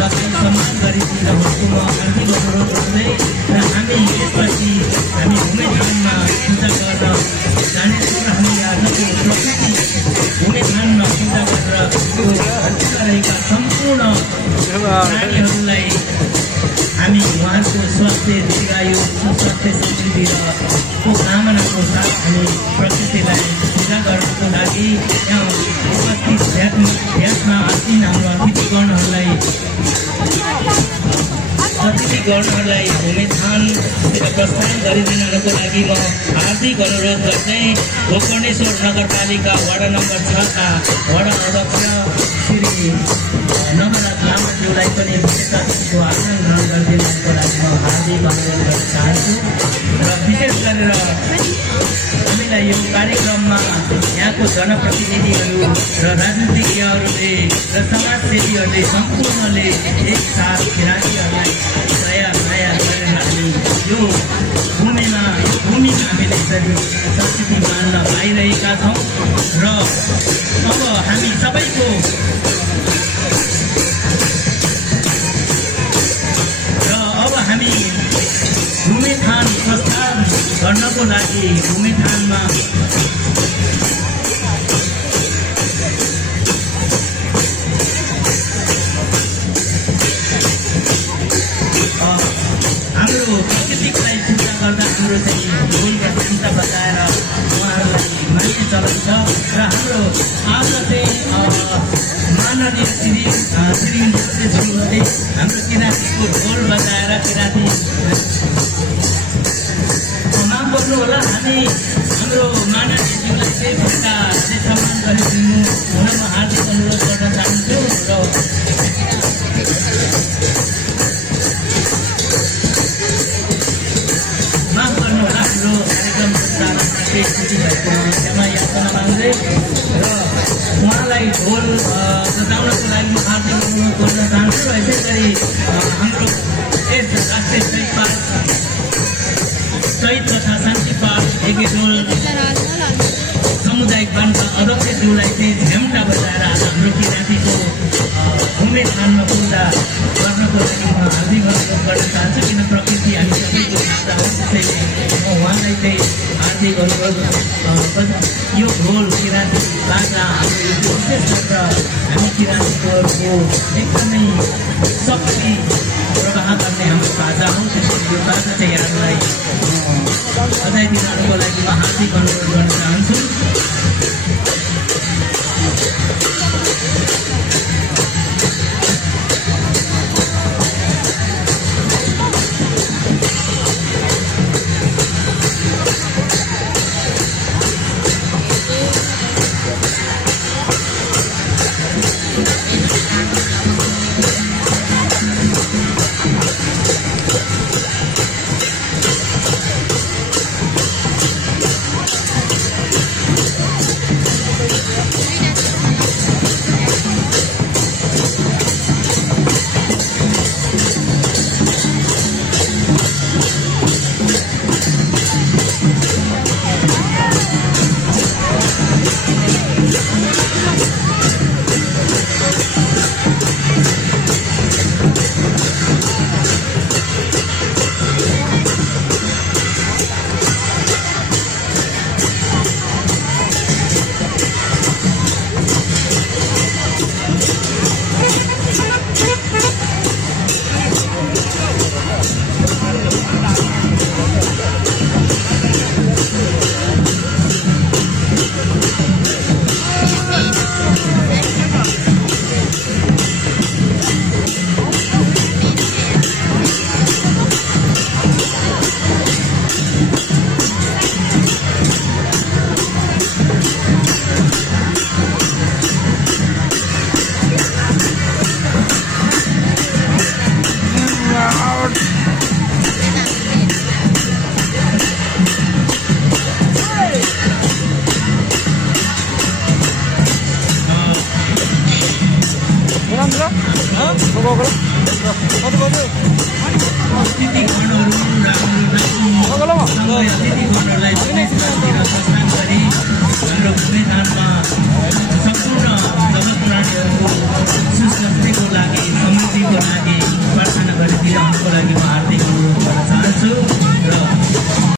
सम्मान गरिदिनुभएको म हार्दिक अनुरोध गर्दै र हामी यसपछि हामी भूमिथानमा पूजा गर्न जानेछौँ र हामी आजको प्रकृति भूमिथानमा पूजा गरेर रहेका सम्पूर्ण प्राणीहरूलाई हामी उहाँको स्वास्थ्य दीर्घायु सुस्वास्थ्य समृद्धि र को कामनाको साथ हामी प्रकृतिलाई पूजा गर्नको लागि यहाँ उपस्थित भ्याटमा आसीन हाम्रो अतिथिगणहरूलाई भूमिथानतिर प्रस्थान गरिदिनको लागि म हार्दिक अनुरोध गर्दै गोकर्णेश्वर नगरपालिका वडा नम्बर 6 का वडा अध्यक्ष श्री नवराज लामाज्यूलाई पनि विशेषको आसन ग्रहण गरिदिनको लागि म हार्दिक अनुरोध गर्न चाहन्छु र विशेष गरेर हामीलाई यो कार्यक्रममा यहाँको जनप्रतिनिधिहरू र राजनीतिज्ञहरूले र समाजसेवीहरूले सम्पूर्णले एकसाथ किराँतीहरूलाई दया माया गरेर हामी यो भूमिमा हामीले संस्कृति मान्न पाइरहेका छौँ र अब हामी सबैको हामी भूमिथान प्रस्थान गर्नको लागि भूमिथानमा हाम्रो प्रकृतिलाई पूजा गर्दा हाम्रो चाहिँ ढोल र चिन्ता बजाएर उहाँहरूलाई मान्छे चलन छ र हाम्रो आज चाहिँ माननीय श्री ज्यूले हाम्रो किराँतीको ढोल बजाएर किराँती माफ गर्नु होला हामी हाम्रो माननीय ज्यूलाई चाहिँ एउटा सम्मान गरिदिनु हुन म हार्दिक अनुरोध गर्न चाहन्छु र माफ गर्नु होला हाम्रो कार्यक्रम छुट्टी भएको क्षमा याचना माग्दै र उहाँलाई ढोल बजाउनको लागि म हार्दिक अनुरोध गर्न चाहन्छु र यसै गरी हाम्रो यस राष्ट्रिय शहीद तथा शान्ति पाठ एकेडोल सामुदायिक बान्डका अध्यक्षज्यूलाई चाहिँ झ्याम्टा बजाएर आज हाम्रो किराँतीको भूमिथानमा पूजा गर्नको लागि म हार्दिक अनुरोध गर्न चाहन्छु किन प्रकृति हामी सबैको खाजा हो त्यसैले म उहाँलाई चाहिँ हार्दिक अनुरोध यो ढोल किराँती बाजा हाम्रो विशेष गरेर हामी किराँतीको एकदमै शक्ति प्रवाह गर्ने हाम्रो बाजा हो त्यसैले यो बाजा चाहिँ यहाँलाई बजाइदिनको लागि म हार्दिक अनुरोध गर्न चाहन्छु सम्पूर्ण जगत प्राणीहरूको सुस्वास्थ्यको लागि समृद्धिको लागि बिराउनको लागि म